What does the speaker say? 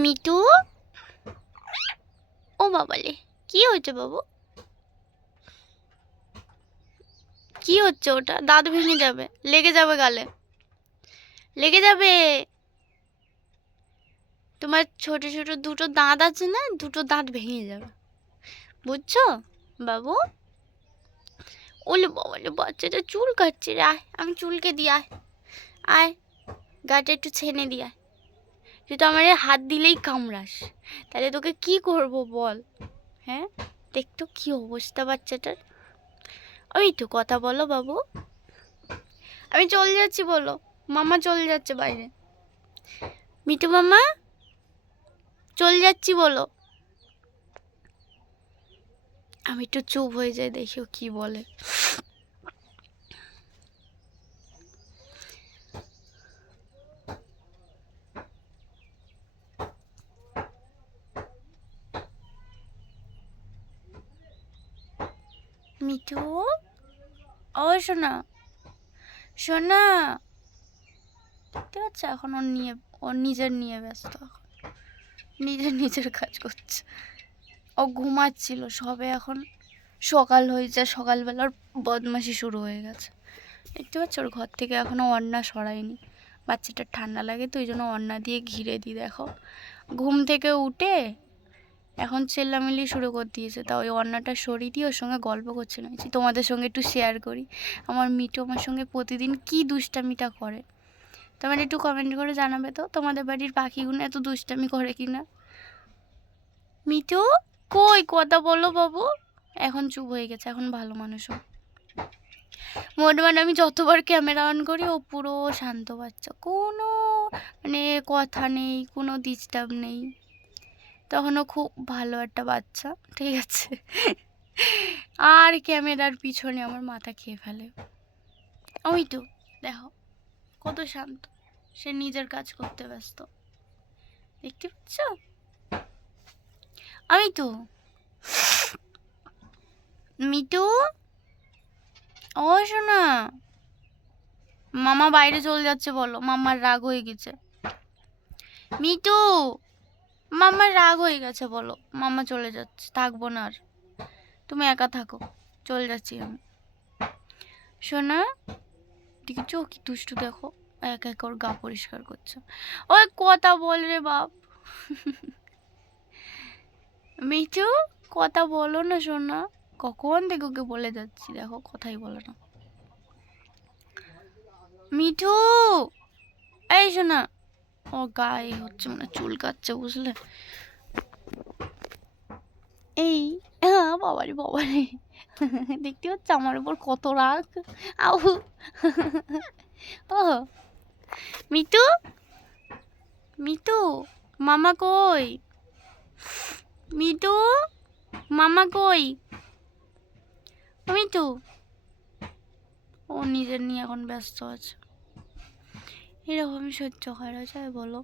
Me too, ও বাবালে, কি হয়েছে বাবু? কি হচ্ছে ওটা? দাঁত ভেঙে যাবে, লেগে যাবে গালে, লেগে যাবে। তোমার ছোট ছোট দুটো দাঁত আছে না, দুটো দাঁত ভেঙে যাবে, বুঝছো বাবু? ওলে বাবালে, বাচ্চাটা চুল কাটছে রে, আয় আমি চুলকে দিই, আয় আয়, গাটা একটু ছেনে দিই, আয়। তুই তো আমার হাত দিলেই কামড়াস, তাহলে তোকে কি করব বল? হ্যাঁ, দেখতো কি অবস্থা বাচ্চাটার। ওই তো কথা বলো বাবু, আমি চলে যাচ্ছি বলো, মামা চলে যাচ্ছে বাইরে। মিটু মামা চলে যাচ্ছি বলো। আমি একটু চুপ হয়ে যাই, দেখিও কি বলে। মিটু, ও সোনা, সোনা, দেখতে পাচ্ছ এখন ওর নিজের নিয়ে ব্যস্ত, এখন নিজের কাজ করছে। ও ঘুমাচ্ছিল সবে, এখন সকাল হয়েছে, সকালবেলার বদমাশি শুরু হয়ে গেছে। দেখতে পাচ্ছ ওর ঘর থেকে এখনও ওড়না সরায়নি, বাচ্চাটার ঠান্ডা লাগে তো ওই জন্য ওড়না দিয়ে ঘিরে দিই। দেখো ঘুম থেকে উঠে এখন চেল্লামিল্লি শুরু করে দিয়েছে, তা ওই ওড়নাটা সরিয়ে দিয়ে ওর সঙ্গে গল্প করছে না, তোমাদের সঙ্গে একটু শেয়ার করি আমার মিটু আমার সঙ্গে প্রতিদিন কি দুষ্টামিটা করে। তোমরা একটু কমেন্ট করে জানাবে তো তোমাদের বাড়ির পাখিগুলো এত দুষ্টামি করে কি না। মিটু কই, কথা বলো বাবু। এখন চুপ হয়ে গেছে, এখন ভালো মানুষও। মোটমাট আমি যতবার ক্যামেরা অন করি ও পুরো শান্ত বাচ্চা, কোনো মানে কথা নেই, কোনো ডিস্টার্ব নেই, তখনও খুব ভালো একটা বাচ্চা, ঠিক আছে। আর ক্যামেরার পিছনে আমার মাথা খেয়ে ফেলে। ওই তো দেখো কত শান্ত, সে নিজের কাজ করতে ব্যস্ত, দেখতে পাচ্ছ? আমি তো মিটু, ও শোনা, মামা বাইরে চলে যাচ্ছে বলো, মামার রাগ হয়ে গেছে। মিটু, মামার রাগ হয়ে গেছে বলো, মামা চলে যাচ্ছে, থাকবো না আর, তুমি একা থাকো, চলে যাচ্ছি আমি। শোনা, দেখছো কি দুষ্টু, দেখো এক এক ওর গা পরিষ্কার করছে। ওই কথা বল রে বাপ। মিঠু কথা বলো না সোনা, কখন থেকে ওকে বলে যাচ্ছি, দেখো কথাই বলে না। মিঠু, এই শোনা, ও গায়ে হচ্ছে মানে চুল কাচ্ছে, বুঝলে? এই বাবারে বাবারে, দেখতে হচ্ছে আমার উপর কত রাগ। আউ, ও মিটু, মিটু মামা কই, মিটু মামা কই, মিটু, ও নিজের নিয়ে এখন ব্যস্ত আছে। এরকমই সহ্য করা যায় বলো?